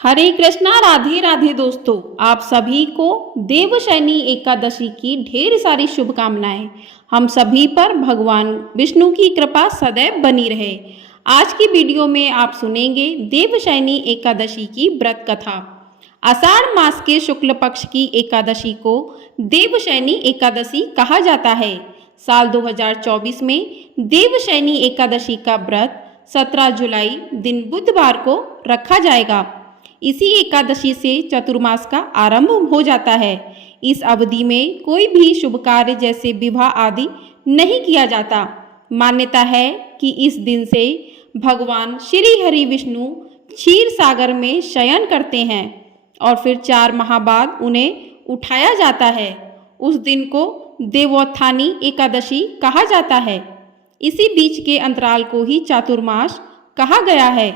हरे कृष्णा, राधे राधे दोस्तों। आप सभी को देवशयनी एकादशी की ढेर सारी शुभकामनाएं। हम सभी पर भगवान विष्णु की कृपा सदैव बनी रहे। आज की वीडियो में आप सुनेंगे देवशयनी एकादशी की व्रत कथा। आषाढ़ मास के शुक्ल पक्ष की एकादशी को देवशयनी एकादशी कहा जाता है। साल 2024 में देवशयनी एकादशी का व्रत 17 जुलाई दिन बुधवार को रखा जाएगा। इसी एकादशी से चतुर्मास का आरंभ हो जाता है। इस अवधि में कोई भी शुभ कार्य जैसे विवाह आदि नहीं किया जाता। मान्यता है कि इस दिन से भगवान श्री हरि विष्णु क्षीर सागर में शयन करते हैं और फिर 4 माह बाद उन्हें उठाया जाता है। उस दिन को देवोत्थानी एकादशी कहा जाता है। इसी बीच के अंतराल को ही चातुर्मास कहा गया है।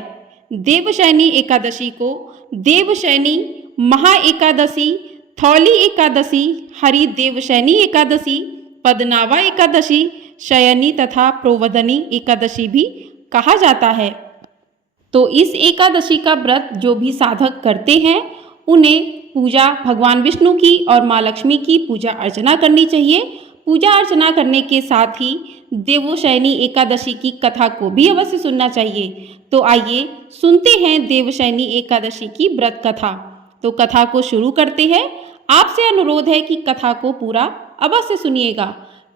देवशयनी एकादशी को देवशयनी, महा एकादशी, थौली एकादशी, हरि देवशयनी एकादशी, पद्मनाभा एकादशी, शयनी तथा प्रोवदनी एकादशी भी कहा जाता है। तो इस एकादशी का व्रत जो भी साधक करते हैं उन्हें पूजा भगवान विष्णु की और माँ लक्ष्मी की पूजा अर्चना करनी चाहिए। पूजा अर्चना करने के साथ ही देवशयनी एकादशी की कथा को भी अवश्य सुनना चाहिए। तो आइए सुनते हैं देवशयनी एकादशी की व्रत कथा। तो कथा को शुरू करते हैं। आपसे अनुरोध है कि कथा को पूरा अवश्य सुनिएगा।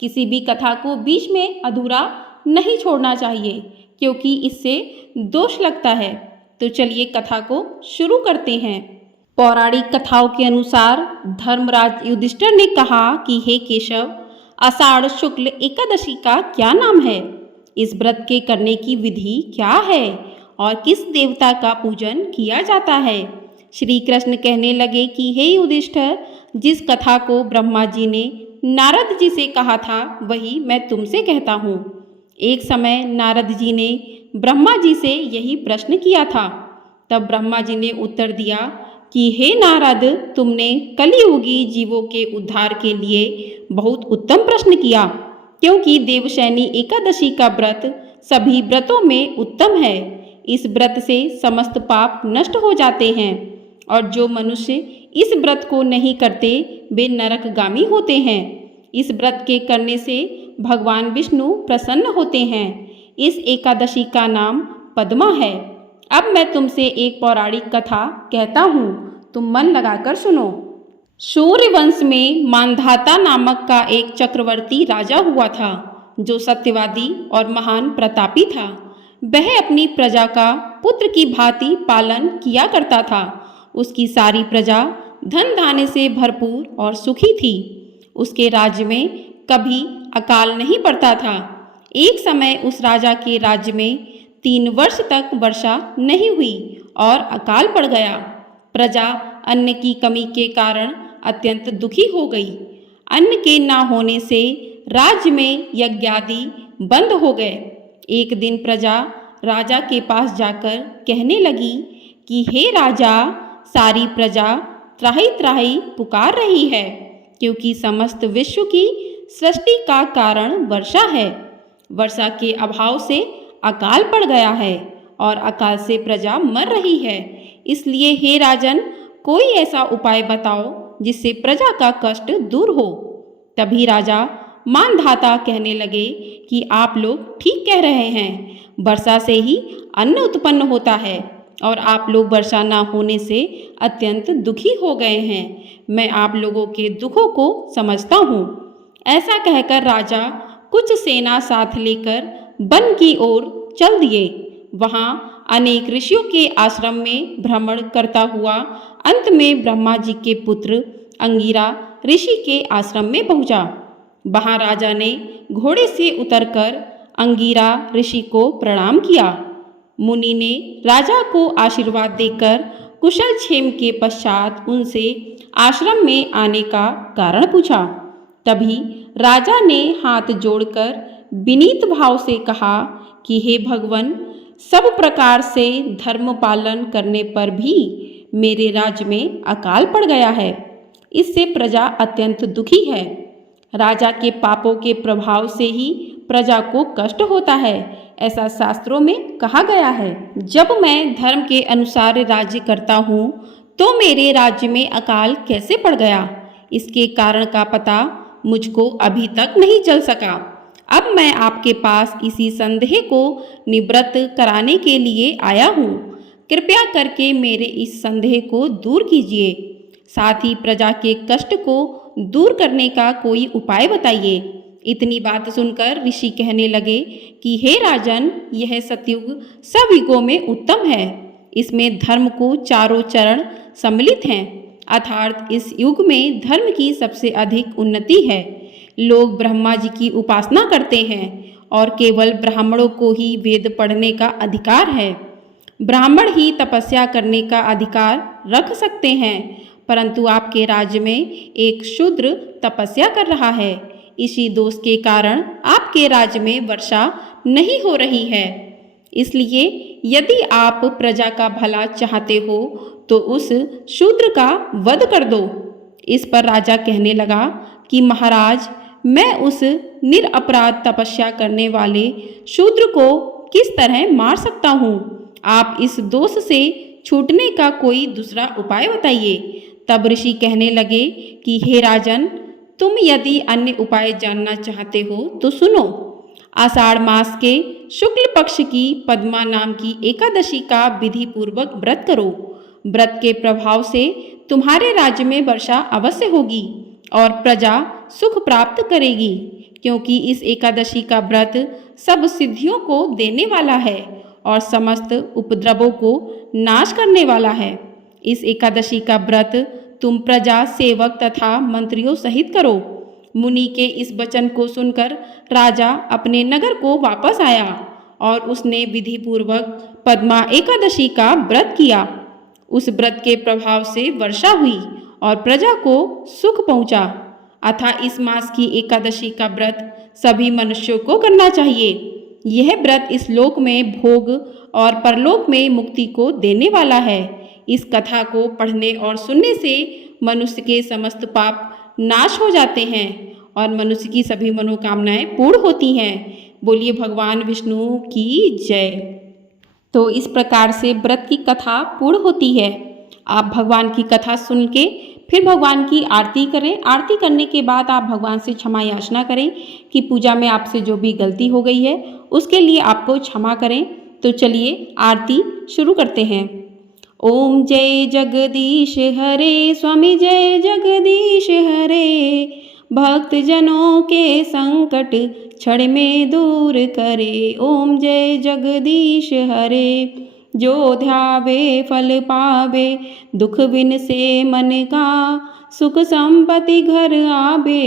किसी भी कथा को बीच में अधूरा नहीं छोड़ना चाहिए, क्योंकि इससे दोष लगता है। तो चलिए कथा को शुरू करते हैं। पौराणिक कथाओं के अनुसार धर्मराज युधिष्ठिर ने कहा कि हे केशव, आषाढ़ शुक्ल एकादशी का क्या नाम है? इस व्रत के करने की विधि क्या है और किस देवता का पूजन किया जाता है? श्री कृष्ण कहने लगे कि हे युधिष्ठिर, जिस कथा को ब्रह्मा जी ने नारद जी से कहा था वही मैं तुमसे कहता हूँ। एक समय नारद जी ने ब्रह्मा जी से यही प्रश्न किया था। तब ब्रह्मा जी ने उत्तर दिया कि हे नारद, तुमने कलियुगी जीवों के उद्धार के लिए बहुत उत्तम प्रश्न किया, क्योंकि देवशयनी एकादशी का व्रत सभी व्रतों में उत्तम है। इस व्रत से समस्त पाप नष्ट हो जाते हैं और जो मनुष्य इस व्रत को नहीं करते वे नरकगामी होते हैं। इस व्रत के करने से भगवान विष्णु प्रसन्न होते हैं। इस एकादशी का नाम पद्मा है। अब मैं तुमसे एक पौराणिक कथा कहता हूँ, तुम मन लगाकर सुनो। सूर्य वंश में मांधाता नामक का एक चक्रवर्ती राजा हुआ था, जो सत्यवादी और महान प्रतापी था। वह अपनी प्रजा का पुत्र की भांति पालन किया करता था। उसकी सारी प्रजा धन धान्य से भरपूर और सुखी थी। उसके राज्य में कभी अकाल नहीं पड़ता था। एक समय उस राजा के राज्य में 3 वर्ष तक वर्षा नहीं हुई और अकाल पड़ गया। प्रजा अन्न की कमी के कारण अत्यंत दुखी हो गई। अन्न के न होने से राज्य में यज्ञादि बंद हो गए। एक दिन प्रजा राजा के पास जाकर कहने लगी कि हे राजा, सारी प्रजा त्राहि त्राहि पुकार रही है, क्योंकि समस्त विश्व की सृष्टि का कारण वर्षा है। वर्षा के अभाव से अकाल पड़ गया है और अकाल से प्रजा मर रही है। इसलिए हे राजन, कोई ऐसा उपाय बताओ जिससे प्रजा का कष्ट दूर हो। तभी राजा मानधाता कहने लगे कि आप लोग ठीक कह रहे हैं। वर्षा से ही अन्न उत्पन्न होता है और आप लोग वर्षा न होने से अत्यंत दुखी हो गए हैं। मैं आप लोगों के दुखों को समझता हूँ। ऐसा कहकर राजा कुछ सेना साथ लेकर वन की ओर चल दिए। वहाँ अनेक ऋषियों के आश्रम में भ्रमण करता हुआ अंत में ब्रह्मा जी के पुत्र अंगिरा ऋषि के आश्रम में पहुँचा। वहाँ राजा ने घोड़े से उतरकर अंगिरा ऋषि को प्रणाम किया। मुनि ने राजा को आशीर्वाद देकर कुशल क्षेम के पश्चात उनसे आश्रम में आने का कारण पूछा। तभी राजा ने हाथ जोड़कर विनीत भाव से कहा कि हे भगवान, सब प्रकार से धर्म पालन करने पर भी मेरे राज्य में अकाल पड़ गया है। इससे प्रजा अत्यंत दुखी है। राजा के पापों के प्रभाव से ही प्रजा को कष्ट होता है। ऐसा शास्त्रों में कहा गया है। जब मैं धर्म के अनुसार राज्य करता हूँ तो मेरे राज्य में अकाल कैसे पड़ गया, इसके कारण का पता मुझको अभी तक नहीं चल सका। अब मैं आपके पास इसी संदेह को निवृत्त कराने के लिए आया हूँ। कृपया करके मेरे इस संदेह को दूर कीजिए, साथ ही प्रजा के कष्ट को दूर करने का कोई उपाय बताइए। इतनी बात सुनकर ऋषि कहने लगे कि हे राजन, यह सतयुग सब युगों में उत्तम है। इसमें धर्म को चारों चरण सम्मिलित हैं, अर्थात इस युग में धर्म की सबसे अधिक उन्नति है। लोग ब्रह्मा जी की उपासना करते हैं और केवल ब्राह्मणों को ही वेद पढ़ने का अधिकार है। ब्राह्मण ही तपस्या करने का अधिकार रख सकते हैं, परंतु आपके राज्य में एक शूद्र तपस्या कर रहा है। इसी दोष के कारण आपके राज्य में वर्षा नहीं हो रही है। इसलिए यदि आप प्रजा का भला चाहते हो तो उस शूद्र का वध कर दो। इस पर राजा कहने लगा कि महाराज, मैं उस निरपराध तपस्या करने वाले शूद्र को किस तरह मार सकता हूँ? आप इस दोष से छूटने का कोई दूसरा उपाय बताइए। तब ऋषि कहने लगे कि हे राजन, तुम यदि अन्य उपाय जानना चाहते हो तो सुनो। आषाढ़ मास के शुक्ल पक्ष की पद्मा नाम की एकादशी का विधि पूर्वक व्रत करो। व्रत के प्रभाव से तुम्हारे राज्य में वर्षा अवश्य होगी और प्रजा सुख प्राप्त करेगी, क्योंकि इस एकादशी का व्रत सब सिद्धियों को देने वाला है और समस्त उपद्रवों को नाश करने वाला है। इस एकादशी का व्रत तुम प्रजा, सेवक तथा मंत्रियों सहित करो। मुनि के इस वचन को सुनकर राजा अपने नगर को वापस आया और उसने विधि पूर्वक पद्मा एकादशी का व्रत किया। उस व्रत के प्रभाव से वर्षा हुई और प्रजा को सुख पहुंचा। अतः इस मास की एकादशी का व्रत सभी मनुष्यों को करना चाहिए। यह व्रत इस लोक में भोग और परलोक में मुक्ति को देने वाला है। इस कथा को पढ़ने और सुनने से मनुष्य के समस्त पाप नाश हो जाते हैं और मनुष्य की सभी मनोकामनाएं पूर्ण होती हैं। बोलिए भगवान विष्णु की जय। तो इस प्रकार से व्रत की कथा पूर्ण होती है। आप भगवान की कथा सुन के फिर भगवान की आरती करें। आरती करने के बाद आप भगवान से क्षमा याचना करें कि पूजा में आपसे जो भी गलती हो गई है उसके लिए आपको क्षमा करें। तो चलिए आरती शुरू करते हैं। ओम जय जगदीश हरे, स्वामी जय जगदीश हरे। भक्त जनों के संकट क्षण में दूर करे। ओम जय जगदीश हरे। जो ध्यावे फल पावे, दुख बिन से मन का। सुख संपत्ति घर आवे,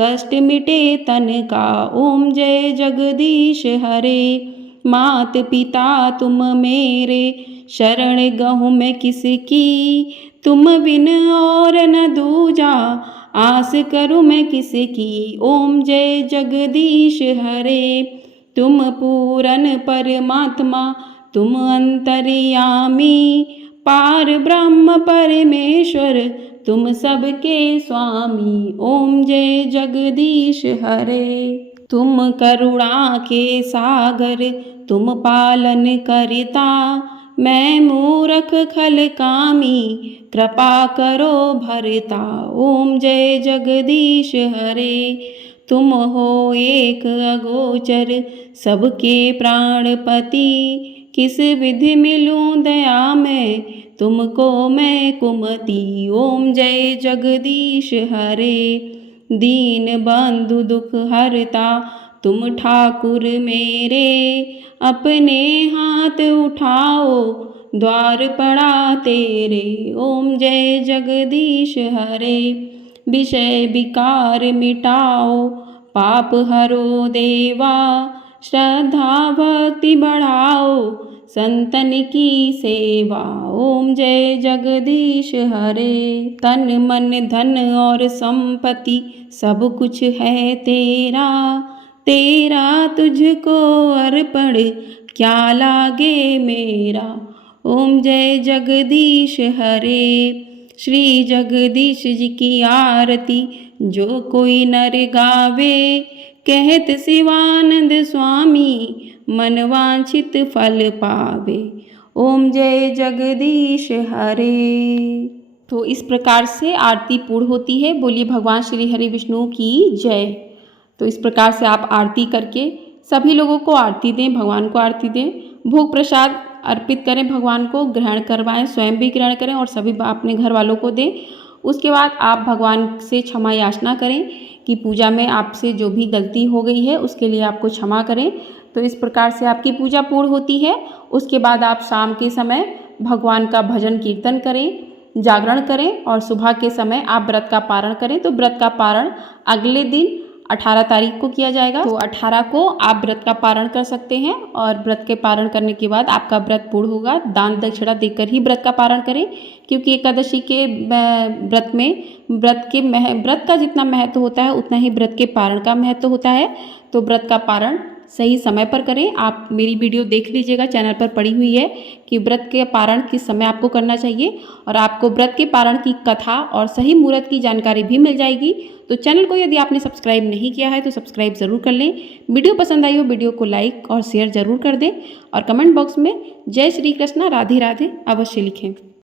कष्ट मिटे तन का। ओम जय जगदीश हरे। मात पिता तुम मेरे, शरण गहूँ मैं किसकी। तुम बिन और न दूजा, आस करूँ मैं किसकी। ओम जय जगदीश हरे। तुम पूरन परमात्मा, तुम अंतर्यामी। पार ब्रह्म परमेश्वर, तुम सबके स्वामी। ओम जय जगदीश हरे। तुम करुणा के सागर, तुम पालन करता। मैं मूरख खल कामी, कृपा करो भरता। ओम जय जगदीश हरे। तुम हो एक अगोचर, सबके प्राणपति। किस विधि मिलूं दया में, तुमको मैं कुमति। ओम जय जगदीश हरे। दीन बंधु दुख हरता, तुम ठाकुर मेरे। अपने हाथ उठाओ, द्वार पड़ा तेरे। ओम जय जगदीश हरे। विषय विकार मिटाओ, पाप हरो देवा। श्रद्धा भक्ति बढ़ाओ, संतन की सेवा। ओम जय जगदीश हरे। तन मन धन और संपत्ति सब कुछ है तेरा। तेरा तुझको अर्पण, क्या लागे मेरा। ओम जय जगदीश हरे। श्री जगदीश जी की आरती जो कोई नर गावे। कहत शिवानंद स्वामी, मनवांछित फल पावे। ओम जय जगदीश हरे। तो इस प्रकार से आरती पूर्ण होती है। बोलिए भगवान श्री हरि विष्णु की जय। तो इस प्रकार से आप आरती करके सभी लोगों को आरती दें, भगवान को आरती दें, भोग प्रसाद अर्पित करें, भगवान को ग्रहण करवाएं, स्वयं भी ग्रहण करें और सभी अपने घर वालों को दें। उसके बाद आप भगवान से क्षमा याचना करें कि पूजा में आपसे जो भी गलती हो गई है उसके लिए आपको क्षमा करें। तो इस प्रकार से आपकी पूजा पूर्ण होती है। उसके बाद आप शाम के समय भगवान का भजन कीर्तन करें, जागरण करें और सुबह के समय आप व्रत का पारण करें। तो व्रत का पारण अगले दिन 18 तारीख को किया जाएगा। तो 18 को आप व्रत का पारण कर सकते हैं और व्रत के पारण करने के बाद आपका व्रत पूर्ण होगा। दान दक्षिणा देकर ही व्रत का पारण करें, क्योंकि एकादशी के व्रत में व्रत का जितना महत्व होता है उतना ही व्रत के पारण का महत्व होता है। तो व्रत का पारण सही समय पर करें। आप मेरी वीडियो देख लीजिएगा, चैनल पर पड़ी हुई है कि व्रत के पारण किस समय आपको करना चाहिए और आपको व्रत के पारण की कथा और सही मुहूर्त की जानकारी भी मिल जाएगी। तो चैनल को यदि आपने सब्सक्राइब नहीं किया है तो सब्सक्राइब ज़रूर कर लें। वीडियो पसंद आई हो वीडियो को लाइक और शेयर ज़रूर कर दें और कमेंट बॉक्स में जय श्री कृष्णा राधे राधे अवश्य लिखें।